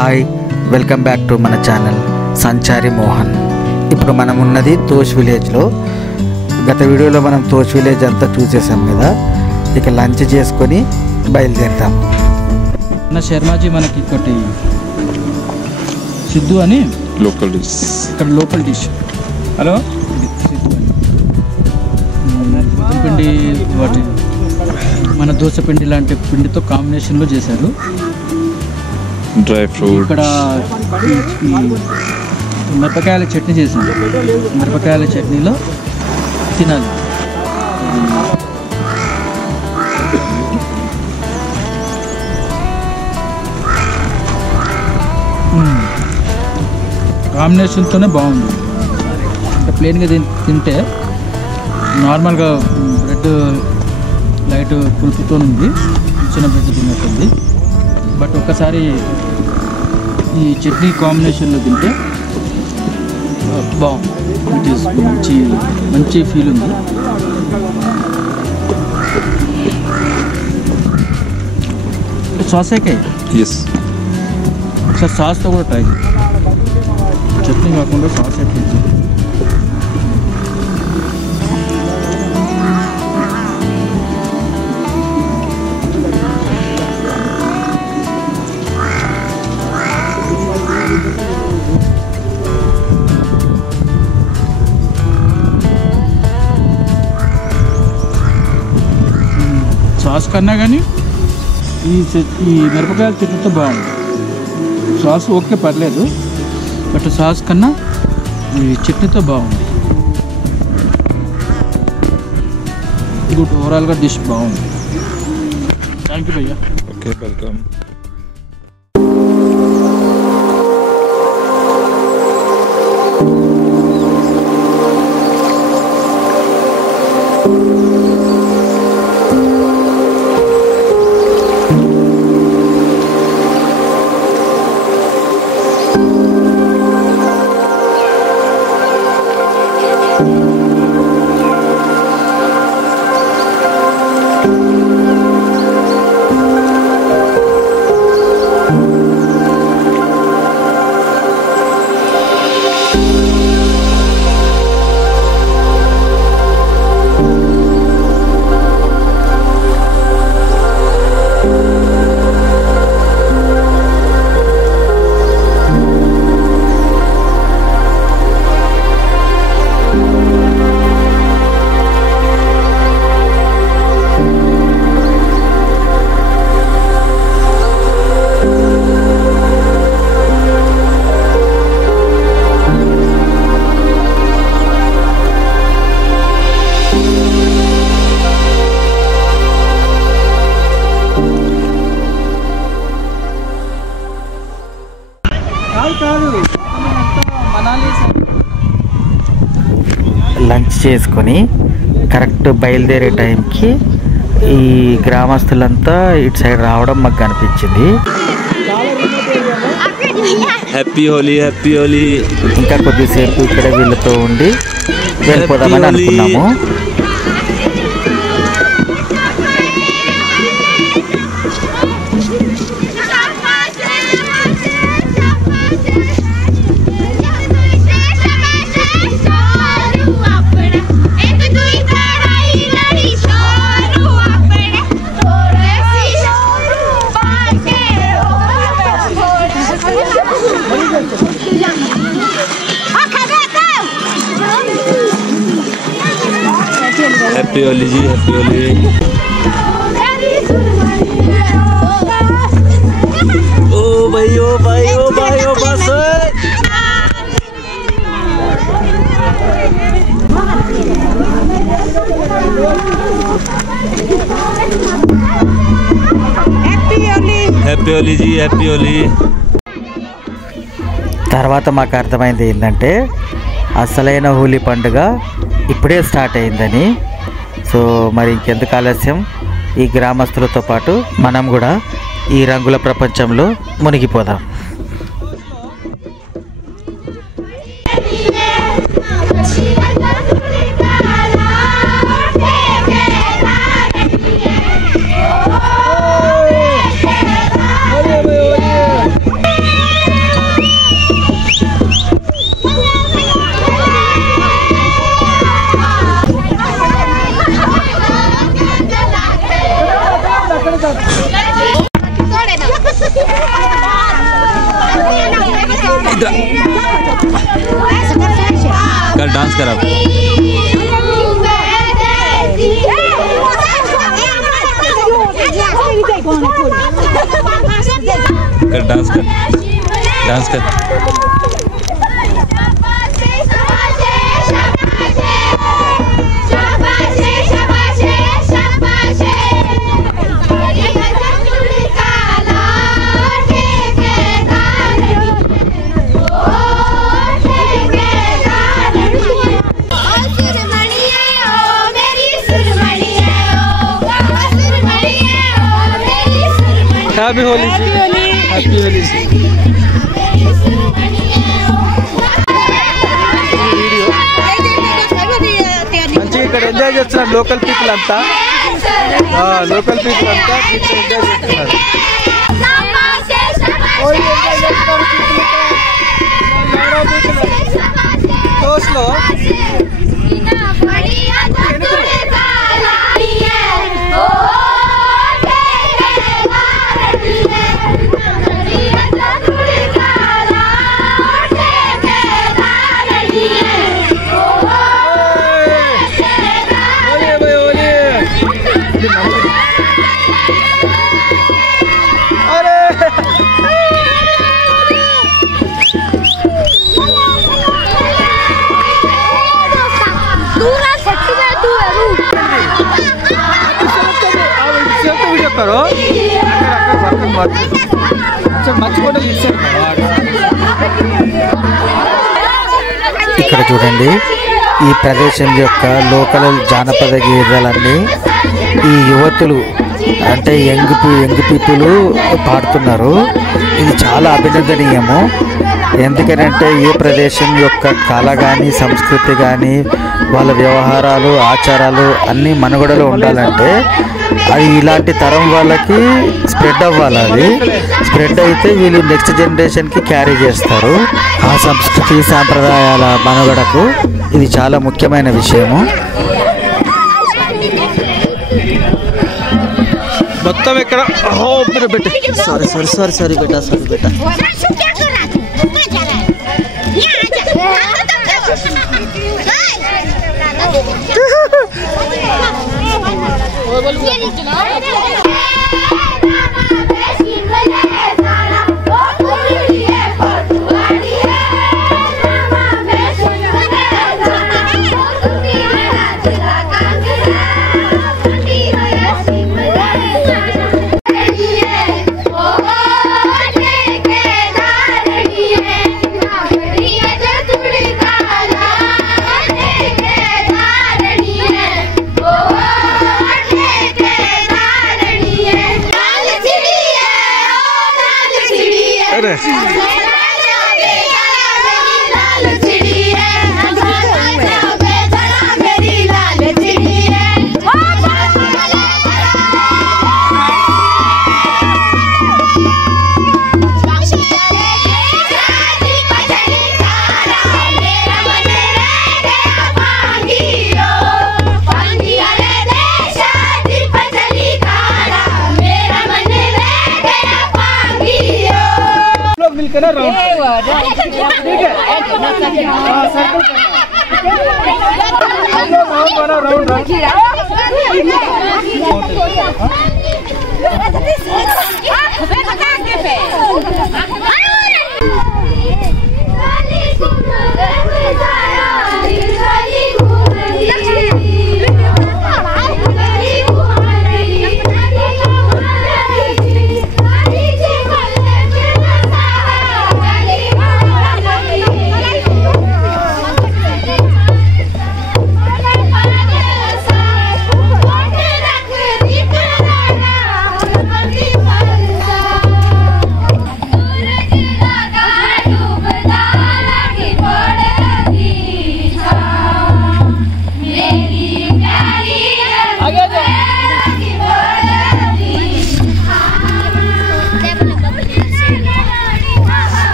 Hi, welcome back to మన channel సంచారి మోహన్. ఇప్పుడు మనం ఉన్నది తోష్ విలేజ్లో. గత వీడియోలో మనం తోష్ విలేజ్ అంతా చూసేసాం కదా. ఇక లంచ్ చేసుకొని బయలుదేరుతాం. నా శర్మాజీ మనకి ఒకటి సిద్ధు అని లోకల్ డిష్, ఇక్కడ లోకల్ డిష్. హలో, సిద్ధు అని పిండి వాటి మన దోశ పిండి లాంటి పిండితో కాంబినేషన్లో చేశారు. Dry fruit. ఇక్కడ మిరపకాయల చట్నీ చేశాను. మిరపకాయల చట్నీలో తినాలి. కాంబినేషన్తోనే బాగుంది. అంటే ప్లెయిన్గా తింటే నార్మల్గా బ్రెడ్ లైట్ పులుపుతో ఉంది, చిన్న బ్రెడ్ తిన్నట్టుంది. బట్ ఒకసారి ఈ చట్నీ కాంబినేషన్లో తింటే బాగుంది. ఇట్ ఈస్ మంచి ఫీల్ ఉంది. సాసేకే ఎస్, ఒకసారి సాస్తో కూడా ట్రై చేయండి. చట్నీ కాకుండా సాస్ అయితే సాస్ కన్నా కానీ ఈ మిరపకాయల చట్నీతో బాగుంది. సాస్ ఓకే పర్లేదు, బట్ సాస్ కన్నా ఈ చట్నీతో బాగుంది. గుడ్, ఓవరాల్గా డిష్ బాగుంది. థ్యాంక్ యూ భయ్యా. Okay, welcome. లంచ్ చేసుకొని కరెక్ట్ బయలుదేరే టైంకి ఈ గ్రామస్తులంతా ఇటు సైడ్ రావడం మాకు కనిపించింది. Happy Holi, happy Holi. ఇంకా కొద్దిసేపు ఇక్కడ వీళ్ళతో ఉండి వెళ్ళిపోదామని అనుకున్నాము. हैप्पी होली जी, हैप्पी होली. ओ भाई, ओ भाई, ओ भाई, ओ बस. हैप्पी होली जी, हैप्पी होली. తర్వాత మాకు అర్థమైంది ఏంటంటే అసలైన హోలీ పండుగ ఇప్పుడే స్టార్ట్ అయిందని. సో మరి ఇంకెందుకు ఆలస్యం, ఈ గ్రామస్తులతో పాటు మనం కూడా ఈ రంగుల ప్రపంచంలో మునిగిపోదాం. करा कर डांस कर डांस कर हैप्पी होली हैप्पी होली మంచిగా ఇక్కడ ఎంజాయ్ చేస్తున్నారు లోకల్ పీపుల్ అంతా ఎంజాయ్ చేస్తున్నారు దోస్లో ఇక్కడ చూడండి ఈ ప్రదేశం యొక్క లోకల్ జానపద గీతాలన్నీ ఈ యువతులు అంటే యంగ్ పీపుల్ పాడుతున్నారు. ఇది చాలా అభినందనీయము. ఎందుకనంటే ఏ ప్రదేశం యొక్క కళ కానీ సంస్కృతి కానీ వాళ్ళ వ్యవహారాలు ఆచారాలు అన్నీ మనుగడలో ఉండాలంటే అది ఇలాంటి తరం వాళ్ళకి స్ప్రెడ్ అవ్వాలి. అది స్ప్రెడ్ అయితే వీళ్ళు నెక్స్ట్ జనరేషన్కి క్యారీ చేస్తారు. ఆ సంస్కృతి సాంప్రదాయాల మనుగడకు ఇది చాలా ముఖ్యమైన విషయము. మొత్తం ఇక్కడ సారీ బేటా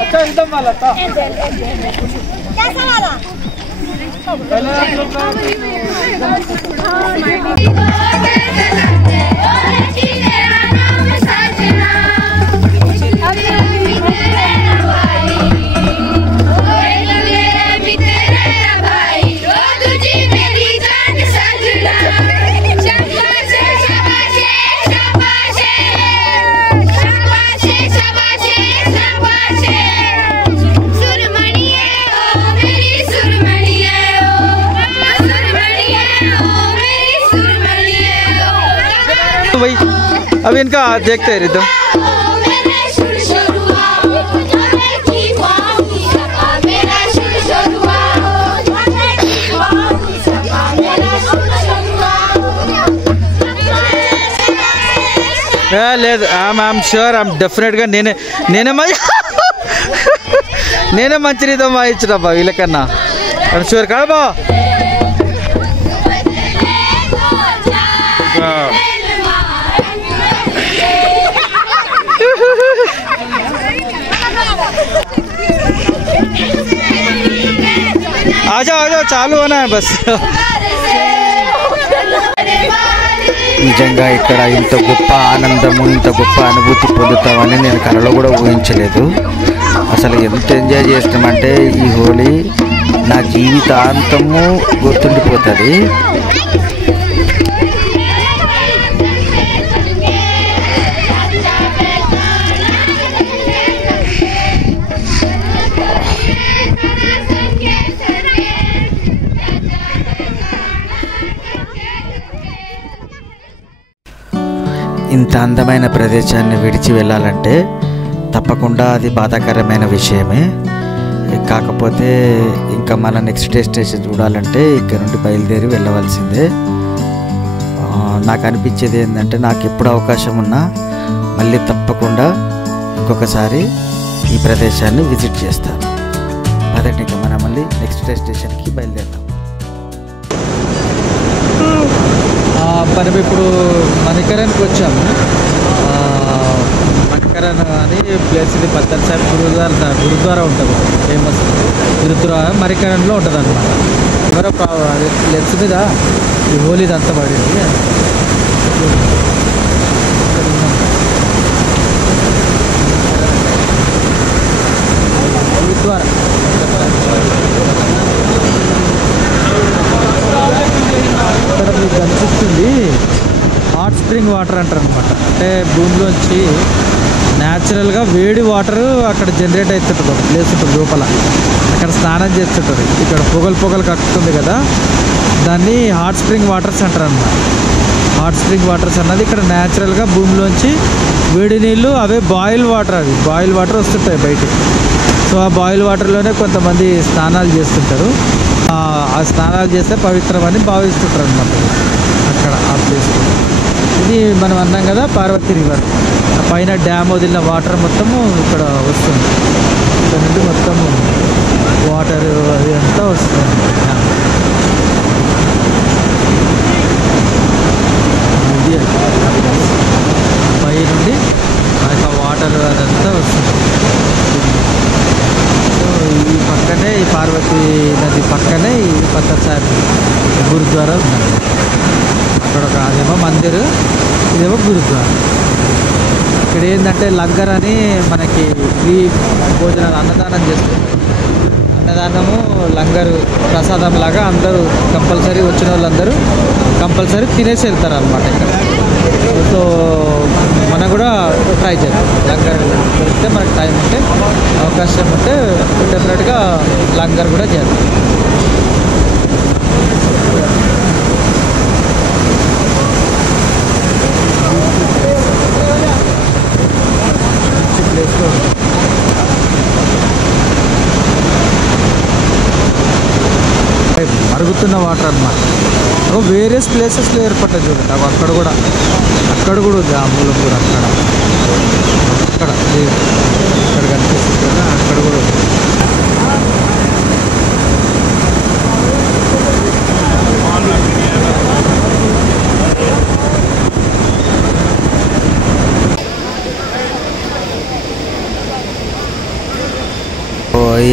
अच्छा एकदम वाला था कैसा वाला पहले आप लोग भाई अब इनका देखते हैं रिदम లేదు ఐఎమ్ షూర్ ఐఎమ్ డెఫినెట్గా నేనే మంచి రీతం వాయించుడబ్బా వీళ్ళకన్నా ఐఎమ్ షూర్ కాదు బా आजा आजा चालू होना है बस నిజంగా ఇక్కడ ఇంత గొప్ప ఆనందము ఇంత గొప్ప అనుభూతి పొందుతామని నేను కలలో కూడా ఊహించలేదు. అసలు ఎంత ఎంజాయ్ చేస్తామంటే ఈ హోలీ నా జీవితాంతము గుర్తుండిపోతుంది. ఇంత అందమైన ప్రదేశాన్ని విడిచి వెళ్ళాలంటే తప్పకుండా అది బాధాకరమైన విషయమే. కాకపోతే ఇంకా మన నెక్స్ట్ స్టేషన్ చూడాలంటే ఇక్కడ నుండి బయలుదేరి వెళ్ళవలసిందే. నాకు అనిపించేది ఏంటంటే నాకు ఎప్పుడు అవకాశం ఉన్నా మళ్ళీ తప్పకుండా ఇంకొకసారి ఈ ప్రదేశాన్ని విజిట్ చేస్తాను. అదండి, ఇంకా మనం మళ్ళీ నెక్స్ట్ స్టేషన్కి బయలుదేరుతాం. మనం ఇప్పుడు మణికరణ్కి వచ్చాము. మణికరణ్ అని ప్లేస్ ఇది పత్తర్ సాహిబ్ గురుద్వారా ఉంటుంది, ఫేమస్ గురుద్వారా మణికరణ్లో ఉంటుంది అనమాట. ఎవరో లెన్స్ మీద ఈ హోలీది అంతా పడింది. గురుద్వారా ఇక్కడ మీకు కనిపిస్తుంది హాట్ స్ప్రింగ్ వాటర్ అంటారు అనమాట. అంటే భూమిలోంచి న్యాచురల్గా వేడి వాటర్ అక్కడ జనరేట్ అవుతుంటుంది, ఒక ప్లేస్ ఉంటుంది లోపల, అక్కడ స్నానం చేస్తుంటుంది. ఇక్కడ పొగలు కక్కుతుంది కదా, దాన్ని హాట్ స్ప్రింగ్ వాటర్స్ అంటారు అన్నమాట. హాట్ స్ప్రింగ్ వాటర్స్ అన్నది ఇక్కడ న్యాచురల్గా భూమిలోంచి వేడి నీళ్ళు, అవే బాయిల్ వాటర్, అవి బాయిల్ వాటర్ వస్తుంటాయి బయటికి. సో ఆ బాయిల్ వాటర్లోనే కొంతమంది స్నానాలు చేస్తుంటారు. ఆ స్నానాలు చేస్తే పవిత్రమని భావిస్తుంటారు అన్నమాట అక్కడ ఆ ప్లేస్. ఇది మనం అన్నాం కదా పార్వతీ రివర్, ఆ పైన డ్యామ్ వదిలిన వాటర్ మొత్తము ఇక్కడ వస్తుంది. ఇక్కడ నుండి మొత్తము వాటర్ అది అంతా వస్తుంది. ఇది పై నుండి ఆ వాటర్ అదంతా వస్తుంది. సో ఈ పక్కనే ఈ పార్వతీ నది పక్కనే ఈ పత్తర్ సాహిబ్ గురుద్వారా ఉంది. అక్కడ ఒక అదేమో మందిర్, ఇదేమో గురుద్వారా. ఇక్కడ ఏంటంటే లంగర్ అని మనకి ఫ్రీ భోజనాలు అన్నదానం చేస్తారు. అన్నదానము లంగరు ప్రసాదం లాగా అందరూ కంపల్సరీ వచ్చిన వాళ్ళందరూ కంపల్సరీ తినేసి వెళ్తారు అనమాట ఇక్కడ. సో మనం కూడా ట్రై చేద్దాం. లంగర్ దొరికితే మనకు టైం ఉంటే అవకాశం ఉంటే డెఫినెట్గా లంగర్ కూడా చేద్దాం. ప్లేస్లో మరుగుతున్న వాటర్ అన్నమాట. వేరే ప్లేసెస్లో ఏర్పడ్డాయి చూడండి. అక్కడ కూడా ఉంది ఆ మూలం కూడా. అక్కడ కనిపిస్తుంది కదా, అక్కడ కూడా ఉంది.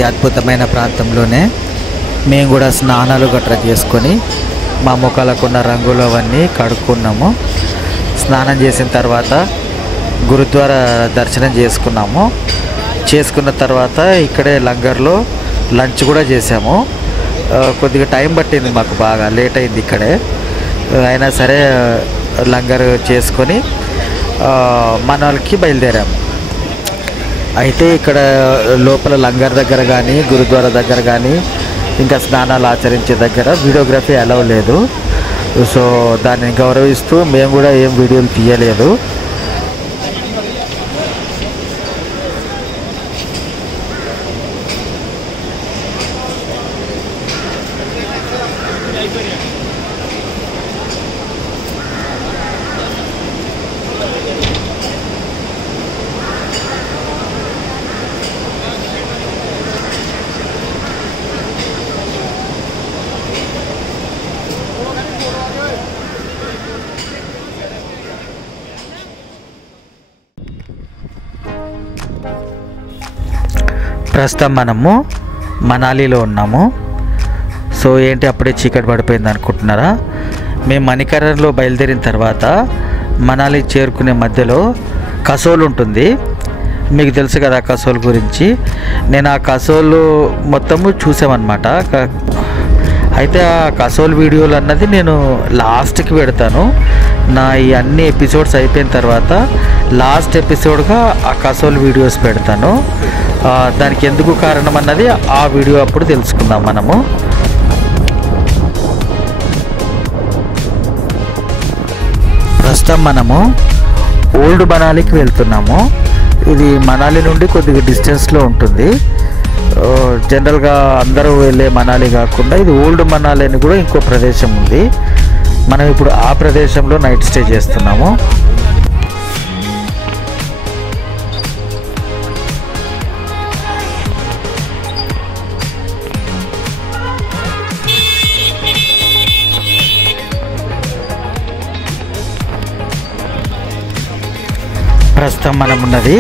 అద్భుతమైన ప్రాంతంలోనే మేము కూడా స్నానాలు గట్రా చేసుకొని మా ముఖాలకున్న రంగులు అవన్నీ కడుక్కున్నాము. స్నానం చేసిన తర్వాత గురుద్వారా దర్శనం చేసుకున్న తర్వాత ఇక్కడే లంగర్లో లంచ్ కూడా చేసాము. కొద్దిగా టైం పట్టింది, మాకు బాగా లేట్ అయింది ఇక్కడే. అయినా సరే లంగర్ చేసుకొని మన వాళ్ళకి బయలుదేరాము. అయితే ఇక్కడ లోపల లంగర్ దగ్గర కానీ గురుద్వారా దగ్గర కానీ ఇంకా స్నానాలు ఆచరించే దగ్గర వీడియోగ్రఫీ అలౌ లేదు. సో దాన్ని గౌరవిస్తూ మేము కూడా ఏం వీడియోలు తీయలేదు. ప్రస్తుతం మనము మనాలిలో ఉన్నాము. సో ఏంటి అప్పుడే చీకటి పడిపోయింది అనుకుంటున్నారా? మేము మణికరణలో బయలుదేరిన తర్వాత మనాలి చేరుకునే మధ్యలో కసోల్ ఉంటుంది. మీకు తెలుసు కదా కసోల్ గురించి. నేను ఆ కసోల్ మొత్తము చూసామన్నమాట. అయితే ఆ కసోల్ వీడియోలు అన్నది నేను లాస్ట్కి పెడతాను. నా ఈ అన్ని ఎపిసోడ్స్ అయిపోయిన తర్వాత లాస్ట్ ఎపిసోడ్గా ఆ కసోల్ వీడియోస్ పెడతాను. దానికి ఎందుకు కారణం అన్నది ఆ వీడియో అప్పుడు తెలుసుకుందాం మనము. ప్రస్తుతం మనము ఓల్డ్ మనాలికి వెళ్తున్నాము. ఇది మనాలి నుండి కొద్దిగా డిస్టెన్స్లో ఉంటుంది. జనరల్గా అందరూ వెళ్ళే మనాలి కాకుండా ఇది ఓల్డ్ మనాలి అని కూడా ఇంకో ప్రదేశం ఉంది. మనం ఇప్పుడు ఆ ప్రదేశంలో నైట్ స్టే చేస్తున్నాము. ప్రస్తుతం మనం ఉన్నది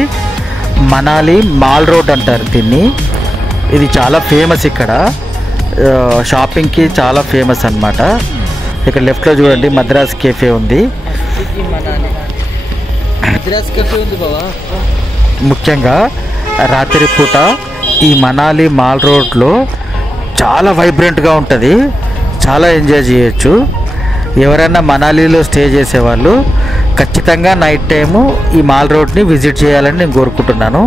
మనాలి మాల్ రోడ్ అంటారు దీన్ని. ఇది చాలా ఫేమస్ ఇక్కడ, షాపింగ్కి చాలా ఫేమస్ అన్నమాట. ఇక్కడ లెఫ్ట్లో చూడండి మద్రాస్ కేఫే ఉంది. ముఖ్యంగా రాత్రిపూట ఈ మనాలి మాల్ రోడ్లో చాలా వైబ్రెంట్గా ఉంటుంది, చాలా ఎంజాయ్ చేయొచ్చు. ఎవరైనా మనాలిలో స్టే చేసేవాళ్ళు ఖచ్చితంగా నైట్ టైము ఈ మాల్ రోడ్ని విజిట్ చేయాలని నేను కోరుకుంటున్నాను.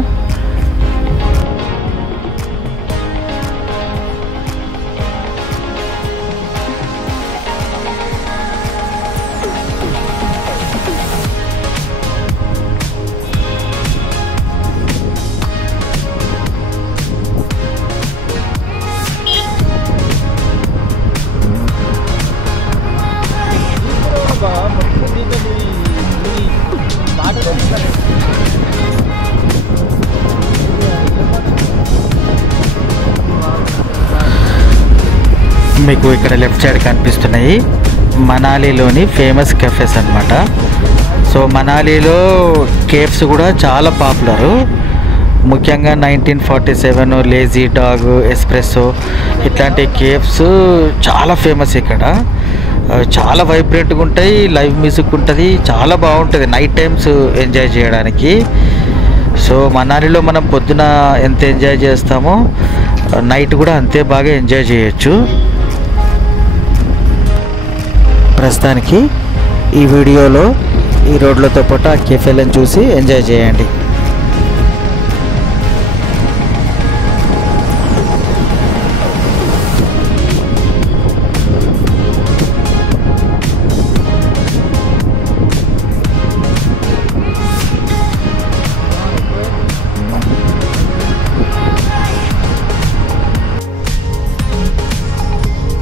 మీకు ఇక్కడ లెఫ్ట్ సైడ్ కనిపిస్తున్నాయి మనాలిలోని ఫేమస్ కెఫేస్ అన్నమాట. సో మనాలిలో కేఫ్స్ కూడా చాలా పాపులరు. ముఖ్యంగా 1947 లేజీ డాగ్, ఎస్ప్రెస్సో ఇట్లాంటి కేఫ్స్ చాలా ఫేమస్ ఇక్కడ. చాలా వైబ్రెంట్గా ఉంటాయి, లైవ్ మ్యూజిక్ ఉంటుంది, చాలా బాగుంటుంది నైట్ టైమ్స్ ఎంజాయ్ చేయడానికి. సో మనాలిలో మనం పొద్దున ఎంత ఎంజాయ్ చేస్తామో నైట్ కూడా అంతే బాగా ఎంజాయ్ చేయొచ్చు. ప్రస్తుతానికి ఈ వీడియోలో ఈ రోడ్లతో పాటు ఆ కెఫేలను చూసి ఎంజాయ్ చేయండి.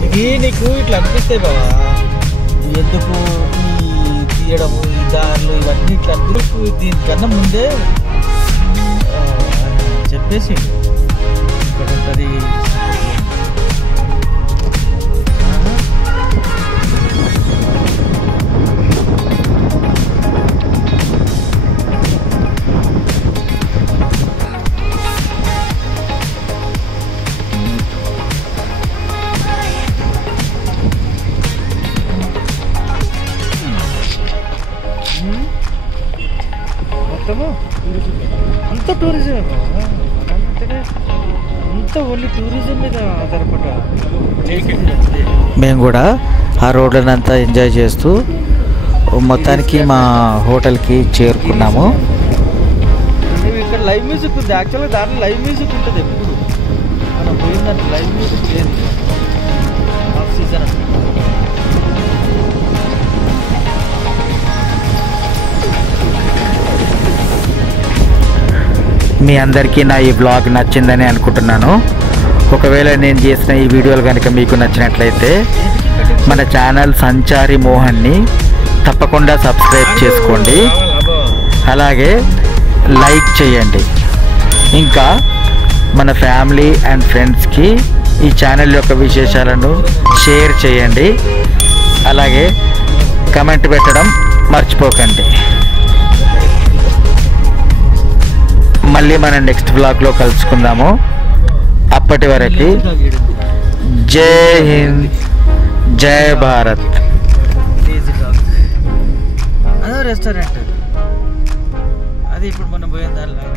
ఇది నీకు ఇట్లా అనిపిస్తాయి బాబా, ఎందుకు ఈ తీయడము, ఈ దారులు ఇవన్నీ ఇట్లా అనిపిస్తూ దీనికన్నా ముందే చెప్పేసి ఇక్కడ ఉంటుంది. మొత్తము అంత టూరిజం అంత ఓన్లీ టూరిజం మీద ఆధారపడ్డ మేము కూడా ఆ రోడ్లను అంతా ఎంజాయ్ చేస్తూ మొత్తానికి మా హోటల్కి చేరుకున్నాము. ఇక్కడ లైవ్ మ్యూజిక్ ఉంది. యాక్చువల్గా దాంట్లో లైవ్ మ్యూజిక్ ఉంటుంది ఎప్పుడు. మనం పోయిందంటే లైవ్ మ్యూజిక్ లేదు. ఆఫ్ సీజన్ అంటే మీ అందరికీ నా ఈ బ్లాగ్ నచ్చిందని అనుకుంటున్నాను. ఒకవేళ నేను చేసిన ఈ వీడియోలు కనుక మీకు నచ్చినట్లయితే మన ఛానల్ సంచారి మోహన్ని తప్పకుండా సబ్స్క్రైబ్ చేసుకోండి, అలాగే లైక్ చేయండి. ఇంకా మన ఫ్యామిలీ అండ్ ఫ్రెండ్స్కి ఈ ఛానల్ యొక్క విశేషాలను షేర్ చేయండి, అలాగే కమెంట్ పెట్టడం మర్చిపోకండి. మళ్ళీ మనం నెక్స్ట్ బ్లాగ్లో కలుసుకుందాము. అప్పటి వరకు జై హింద్, జై భారత్. అదో రెస్టారెంట్ అది ఇప్పుడు మనం పోయిన దానిలో